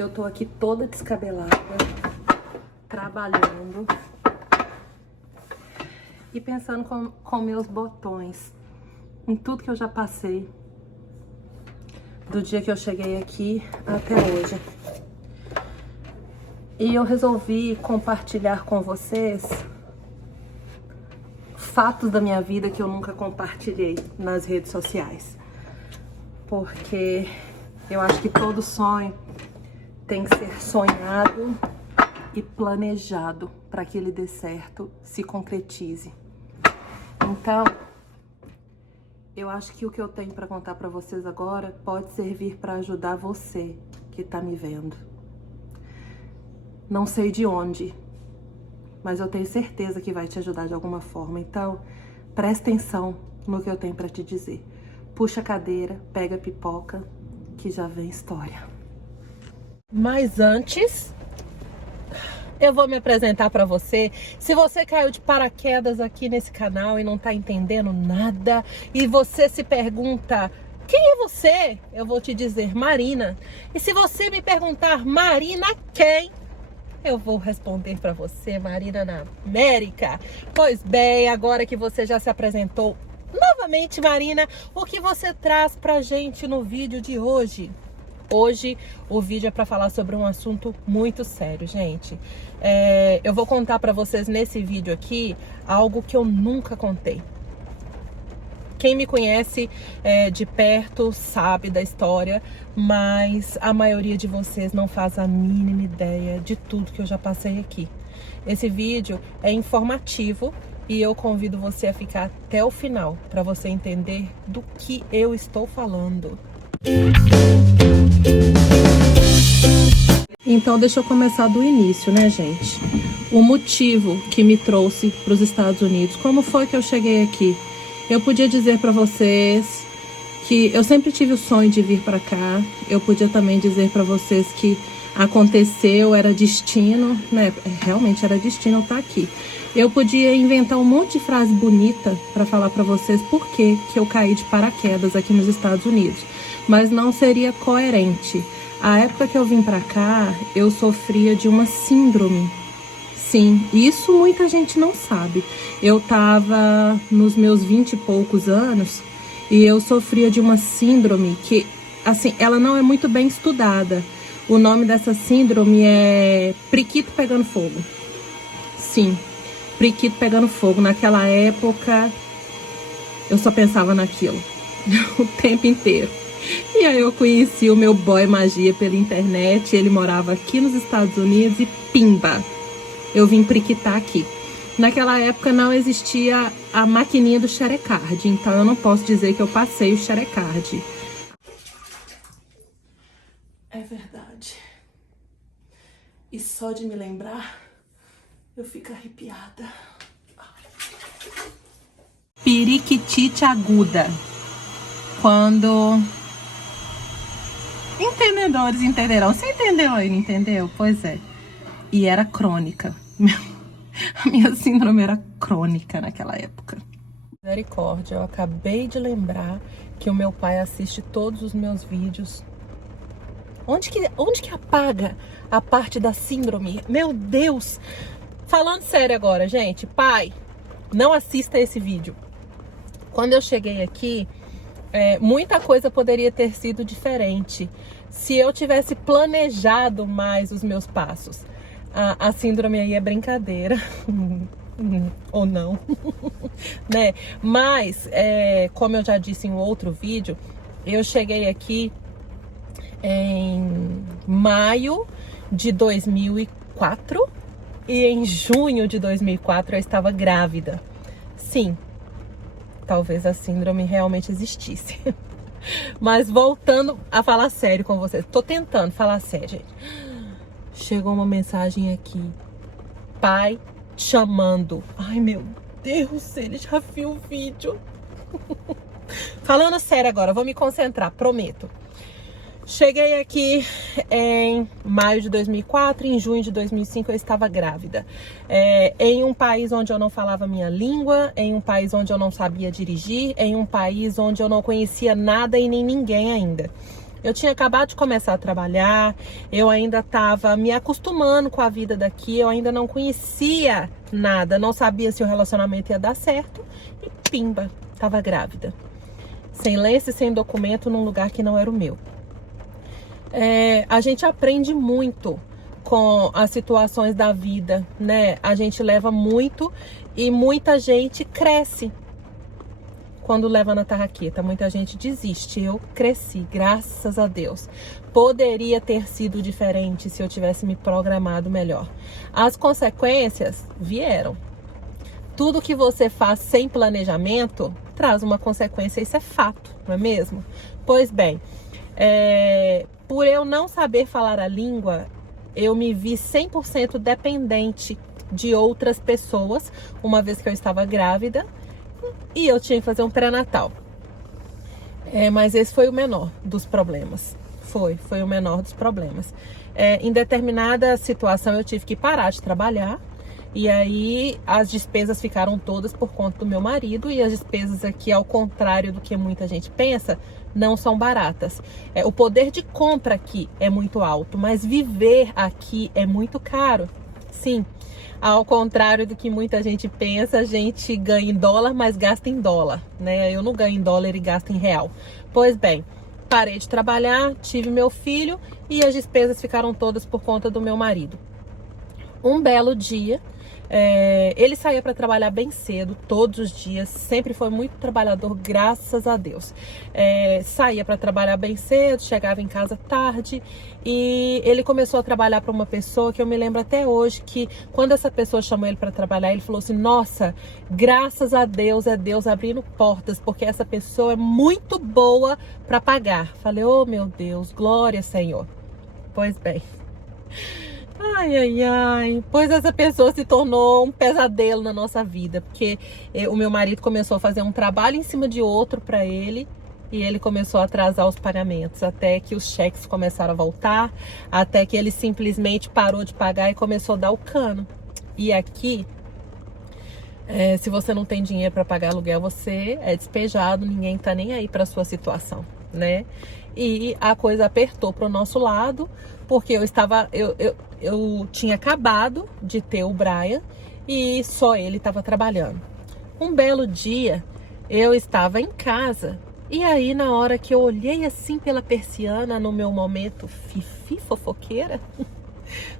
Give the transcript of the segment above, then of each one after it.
Eu tô aqui toda descabelada, trabalhando e pensando com meus botões em tudo que eu já passei do dia que eu cheguei aqui até hoje. E eu resolvi compartilhar com vocês fatos da minha vida que eu nunca compartilhei nas redes sociais. Porque eu acho que todo sonho tem que ser sonhado e planejado para que ele dê certo, se concretize. Então, eu acho que o que eu tenho para contar para vocês agora pode servir para ajudar você que tá me vendo. Não sei de onde, mas eu tenho certeza que vai te ajudar de alguma forma. Então, presta atenção no que eu tenho para te dizer. Puxa a cadeira, pega a pipoca, que já vem história. Mas antes, eu vou me apresentar para você. Se você caiu de paraquedas aqui nesse canal e não tá entendendo nada, e você se pergunta, quem é você? Eu vou te dizer, Marina. E se você me perguntar, Marina quem? Eu vou responder para você, Marina na América. Pois bem, agora que você já se apresentou novamente, Marina, o que você traz pra gente no vídeo de hoje? Hoje o vídeo é para falar sobre um assunto muito sério, gente. Eu vou contar para vocês nesse vídeo aqui algo que eu nunca contei. Quem me conhece de perto sabe da história, mas a maioria de vocês não faz a mínima ideia de tudo que eu já passei aqui. Esse vídeo é informativo e eu convido você a ficar até o final para você entender do que eu estou falando. Então deixa eu começar do início, né, gente? O motivo que me trouxe para os Estados Unidos. Como foi que eu cheguei aqui? Eu podia dizer para vocês que eu sempre tive o sonho de vir para cá. Eu podia também dizer para vocês que aconteceu, era destino, né? Realmente era destino estar aqui. Eu podia inventar um monte de frase bonita para falar para vocês por que eu caí de paraquedas aqui nos Estados Unidos. Mas não seria coerente. A época que eu vim pra cá, eu sofria de uma síndrome. Sim, isso muita gente não sabe. Eu tava nos meus 20 e poucos anos e eu sofria de uma síndrome que, assim, ela não é muito bem estudada. O nome dessa síndrome é priquito pegando fogo. Sim, priquito pegando fogo. Naquela época, eu só pensava naquilo o tempo inteiro. E aí eu conheci o meu boy magia pela internet, ele morava aqui nos Estados Unidos e pimba, eu vim priquitar aqui. Naquela época não existia a maquininha do Xerecard, então eu não posso dizer que eu passei o Xerecard. É verdade. E só de me lembrar, eu fico arrepiada. Periquitite aguda. Quando... entendedores entenderão. Você entendeu aí, não entendeu? Pois é. E era crônica. A minha síndrome era crônica naquela época. Misericórdia, eu acabei de lembrar que o meu pai assiste todos os meus vídeos. Onde que apaga a parte da síndrome? Meu Deus! Falando sério agora, gente. Pai, não assista esse vídeo. Quando eu cheguei aqui, muita coisa poderia ter sido diferente se eu tivesse planejado mais os meus passos. A síndrome aí é brincadeira. Ou não. Né? Mas, como eu já disse em outro vídeo, eu cheguei aqui em maio de 2004 e em junho de 2004 eu estava grávida. Sim, talvez a síndrome realmente existisse. Mas voltando a falar sério com vocês. Tô tentando falar sério, gente. Chegou uma mensagem aqui. Pai chamando. Ai, meu Deus, ele já viu o vídeo. Falando sério agora, vou me concentrar, prometo. Cheguei aqui em maio de 2004, em junho de 2005 eu estava grávida. Em um país onde eu não falava minha língua, em um país onde eu não sabia dirigir, em um país onde eu não conhecia nada e nem ninguém ainda. Eu tinha acabado de começar a trabalhar, eu ainda estava me acostumando com a vida daqui, eu ainda não conhecia nada, não sabia se o relacionamento ia dar certo e pimba, estava grávida. Sem lenço e sem documento num lugar que não era o meu. A gente aprende muito com as situações da vida, né? A gente leva muito e muita gente cresce quando leva na tarraqueta. Muita gente desiste. Eu cresci, graças a Deus. Poderia ter sido diferente se eu tivesse me programado melhor. As consequências vieram. Tudo que você faz sem planejamento traz uma consequência, isso é fato, não é mesmo? Pois bem, por eu não saber falar a língua, eu me vi 100% dependente de outras pessoas, uma vez que eu estava grávida, e eu tinha que fazer um pré-natal. Mas esse foi o menor dos problemas. Foi o menor dos problemas. Em determinada situação eu tive que parar de trabalhar. E aí as despesas ficaram todas por conta do meu marido. E as despesas aqui, ao contrário do que muita gente pensa, não são baratas. O poder de compra aqui é muito alto, mas viver aqui é muito caro. Sim, ao contrário do que muita gente pensa, a gente ganha em dólar, mas gasta em dólar, né? Eu não ganho em dólar e gasto em real. Pois bem, parei de trabalhar, tive meu filho e as despesas ficaram todas por conta do meu marido. Um belo dia, ele saía para trabalhar bem cedo, todos os dias, sempre foi muito trabalhador, graças a Deus. Saía para trabalhar bem cedo, chegava em casa tarde e ele começou a trabalhar para uma pessoa que eu me lembro até hoje que quando essa pessoa chamou ele para trabalhar, ele falou assim: nossa, graças a Deus, é Deus abrindo portas, porque essa pessoa é muito boa para pagar. Falei: oh meu Deus, glória Senhor. Pois bem, pois essa pessoa se tornou um pesadelo na nossa vida, porque o meu marido começou a fazer um trabalho em cima de outro para ele e ele começou a atrasar os pagamentos, até que os cheques começaram a voltar, até que ele simplesmente parou de pagar e começou a dar o cano. E aqui, se você não tem dinheiro para pagar aluguel, você é despejado, ninguém tá nem aí para sua situação, né? E a coisa apertou pro nosso lado, porque eu tinha acabado de ter o Brian e só ele estava trabalhando. Um belo dia, eu estava em casa e aí na hora que eu olhei assim pela persiana, no meu momento fifi fofoqueira,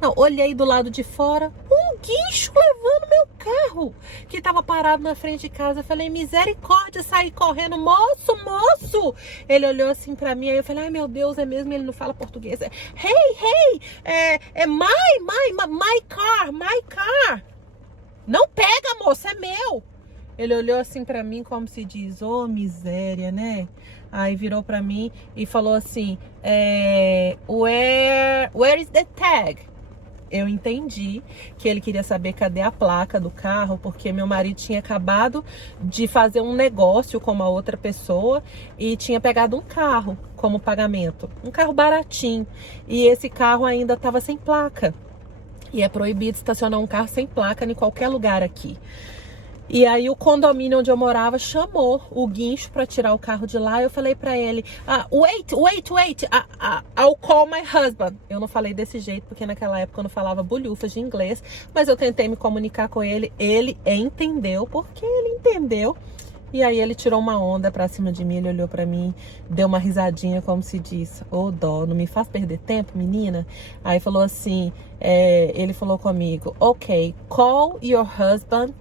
não, olhei do lado de fora, um guincho levando meu carro, que estava parado na frente de casa. Eu falei: misericórdia, saí correndo: moço, moço. Ele olhou assim pra mim, aí eu falei: ai meu Deus, é mesmo, ele não fala português. My car. Não pega, moço, é meu. Ele olhou assim pra mim como se diz: ô miséria, né? Aí virou pra mim e falou assim: where is the tag? Eu entendi que ele queria saber cadê a placa do carro, porque meu marido tinha acabado de fazer um negócio com uma outra pessoa e tinha pegado um carro como pagamento, um carro baratinho, e esse carro ainda estava sem placa. E é proibido estacionar um carro sem placa em qualquer lugar aqui. E aí o condomínio onde eu morava chamou o guincho para tirar o carro de lá. Eu falei para ele: wait, I'll call my husband. Eu não falei desse jeito porque naquela época eu não falava bolhufas de inglês, mas eu tentei me comunicar com ele. Ele entendeu, porque ele entendeu. E aí ele tirou uma onda pra cima de mim, ele olhou pra mim, deu uma risadinha, como se diz: ô dó, não me faz perder tempo, menina. Aí falou assim, ele falou comigo: ok, call your husband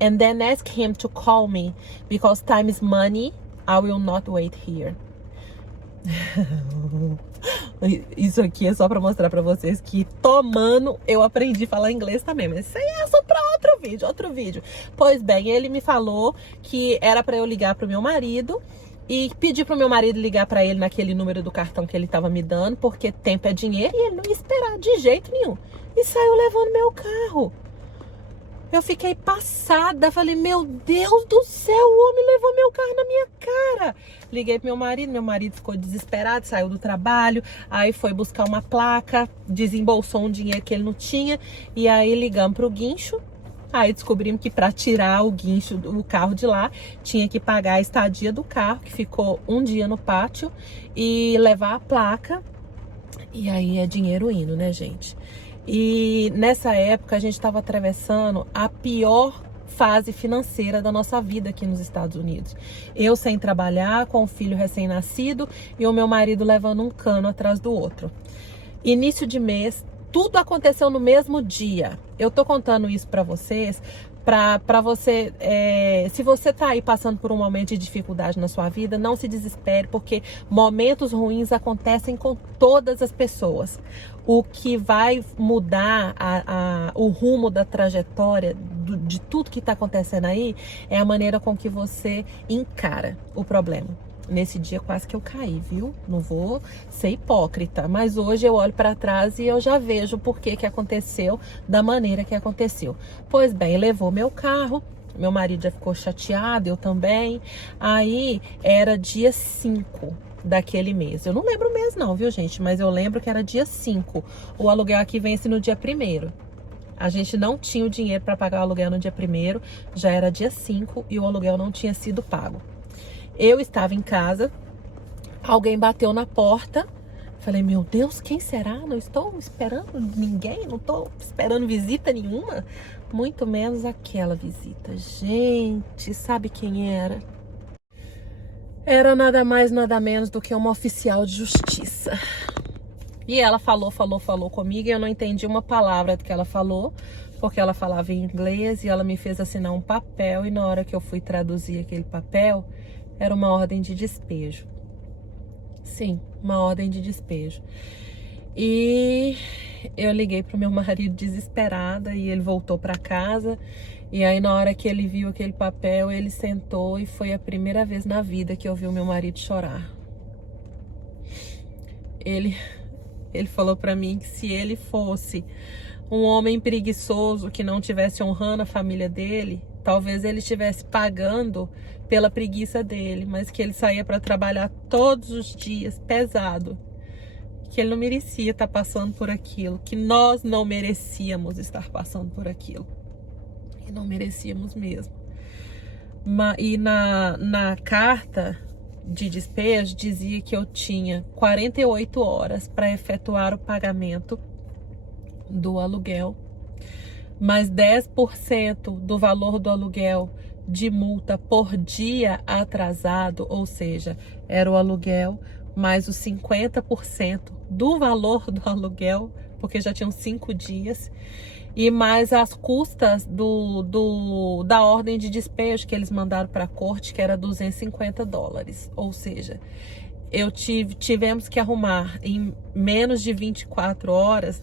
and then ask him to call me, because time is money, I will not wait here. Isso aqui é só pra mostrar pra vocês que tomando eu aprendi a falar inglês também, mas isso aí é só pra outro vídeo. Pois bem, ele me falou que era pra eu ligar pro meu marido e pedir pro meu marido ligar pra ele naquele número do cartão que ele tava me dando, porque tempo é dinheiro e ele não ia esperar de jeito nenhum. E saiu levando meu carro. Eu fiquei passada, falei: meu Deus do céu, o homem levou meu carro na minha cara. Liguei pro meu marido ficou desesperado, saiu do trabalho, aí foi buscar uma placa, desembolsou um dinheiro que ele não tinha, e aí ligamos pro guincho, Aí descobrimos que para tirar o guincho do carro de lá, tinha que pagar a estadia do carro, que ficou um dia no pátio, e levar a placa. E aí é dinheiro indo, né, gente? E nessa época a gente estava atravessando a pior fase financeira da nossa vida aqui nos Estados Unidos. Eu sem trabalhar, com um filho recém-nascido e o meu marido levando um cano atrás do outro. Início de mês, tudo aconteceu no mesmo dia. Eu tô contando isso para vocês, para você, se você tá aí passando por um momento de dificuldade na sua vida, não se desespere, porque momentos ruins acontecem com todas as pessoas. O que vai mudar o rumo da trajetória de tudo que está acontecendo aí é a maneira com que você encara o problema. Nesse dia quase que eu caí, viu? Não vou ser hipócrita, mas hoje eu olho para trás e eu já vejo por que aconteceu da maneira que aconteceu. Pois bem, levou meu carro, meu marido já ficou chateado, eu também. Aí era dia 5 daquele mês. Eu não lembro o mês não, viu, gente? Mas eu lembro que era dia 5. O aluguel aqui vence no dia 1º. A gente não tinha o dinheiro para pagar o aluguel no dia 1º, já era dia 5 e o aluguel não tinha sido pago. Eu estava em casa, alguém bateu na porta, falei, meu Deus, quem será? Não estou esperando ninguém, não estou esperando visita nenhuma, muito menos aquela visita. Gente, sabe quem era? Era nada mais, nada menos do que uma oficial de justiça. E ela falou comigo e eu não entendi uma palavra do que ela falou, porque ela falava em inglês e ela me fez assinar um papel e na hora que eu fui traduzir aquele papel, era uma ordem de despejo. Sim, uma ordem de despejo. E eu liguei pro meu marido desesperada e ele voltou para casa. E aí na hora que ele viu aquele papel, ele sentou e foi a primeira vez na vida que eu vi o meu marido chorar. Ele falou para mim que se ele fosse um homem preguiçoso que não tivesse honrando a família dele, talvez ele estivesse pagando pela preguiça dele, mas que ele saía para trabalhar todos os dias, pesado, que ele não merecia estar passando por aquilo, que nós não merecíamos estar passando por aquilo, e não merecíamos mesmo. E na carta de despejo dizia que eu tinha 48 horas para efetuar o pagamento do aluguel, mais 10% do valor do aluguel de multa por dia atrasado, ou seja, era o aluguel mais os 50% do valor do aluguel, porque já tinham 5 dias, e mais as custas da ordem de despejo que eles mandaram para a corte, que era $250, ou seja, tivemos que arrumar em menos de 24 horas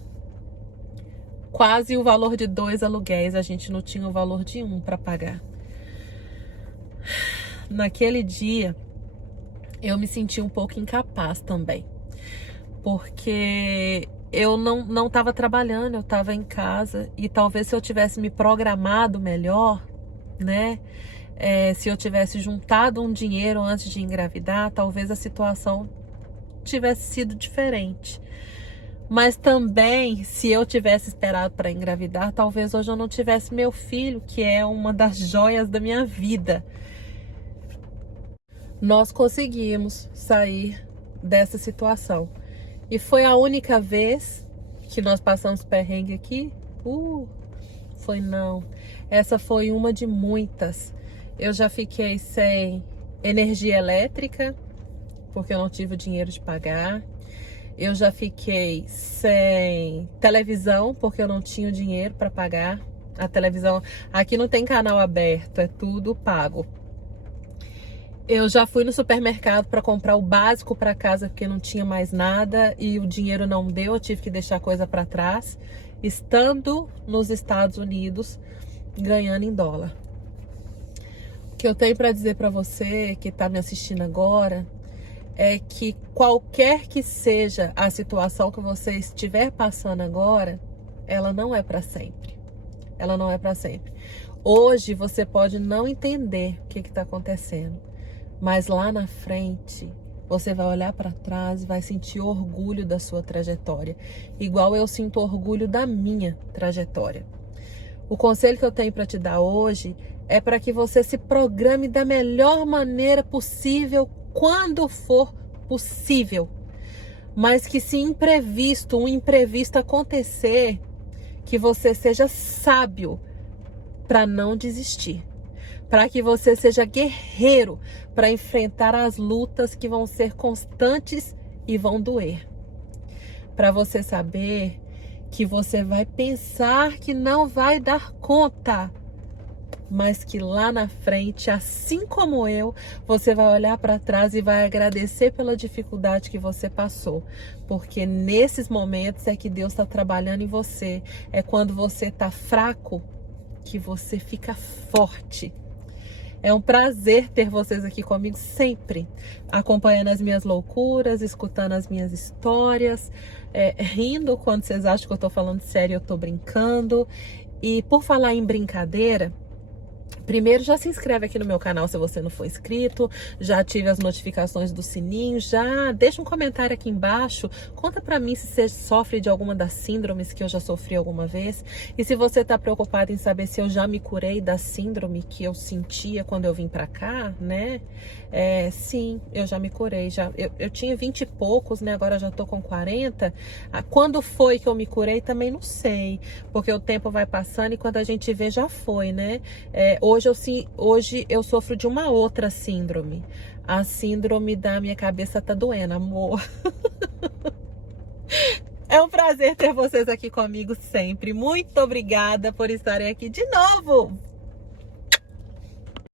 quase o valor de 2 aluguéis. A gente não tinha o valor de 1 para pagar. Naquele dia, eu me senti um pouco incapaz também, porque eu não estava trabalhando, eu estava em casa, e talvez se eu tivesse me programado melhor, né, se eu tivesse juntado um dinheiro antes de engravidar, talvez a situação tivesse sido diferente. Mas também, se eu tivesse esperado para engravidar, talvez hoje eu não tivesse meu filho, que é uma das joias da minha vida. Nós conseguimos sair dessa situação. E foi a única vez que nós passamos perrengue aqui? Foi não. Essa foi uma de muitas. Eu já fiquei sem energia elétrica, porque eu não tive o dinheiro de pagar. Eu já fiquei sem televisão, porque eu não tinha o dinheiro para pagar a televisão. Aqui não tem canal aberto, é tudo pago. Eu já fui no supermercado para comprar o básico para casa, porque não tinha mais nada e o dinheiro não deu, eu tive que deixar coisa para trás, estando nos Estados Unidos, ganhando em dólar. O que eu tenho para dizer para você que está me assistindo agora é que qualquer que seja a situação que você estiver passando agora, ela não é para sempre. Ela não é para sempre. Hoje você pode não entender o que está acontecendo, mas lá na frente você vai olhar para trás e vai sentir orgulho da sua trajetória, igual eu sinto orgulho da minha trajetória. O conselho que eu tenho para te dar hoje é para que você se programe da melhor maneira possível, quando for possível. Mas que se um imprevisto acontecer, que você seja sábio para não desistir. Para que você seja guerreiro para enfrentar as lutas que vão ser constantes e vão doer. Para você saber que você vai pensar que não vai dar conta, mas que lá na frente, assim como eu, você vai olhar para trás e vai agradecer pela dificuldade que você passou. Porque nesses momentos é que Deus está trabalhando em você. É quando você está fraco que você fica forte. É um prazer ter vocês aqui comigo sempre, acompanhando as minhas loucuras, escutando as minhas histórias, rindo quando vocês acham que eu tô falando sério, eu tô brincando. E por falar em brincadeira, primeiro, já se inscreve aqui no meu canal se você não for inscrito, já ative as notificações do sininho, já deixa um comentário aqui embaixo, conta pra mim se você sofre de alguma das síndromes que eu já sofri alguma vez, e se você tá preocupado em saber se eu já me curei da síndrome que eu sentia quando eu vim pra cá, né? Sim, eu já me curei, eu tinha 20 e poucos, né? Agora já tô com 40. Quando foi que eu me curei também não sei, porque o tempo vai passando e quando a gente vê já foi, né? Hoje eu sofro de uma outra síndrome. A síndrome da minha cabeça tá doendo, amor. É um prazer ter vocês aqui comigo sempre. Muito obrigada por estarem aqui de novo.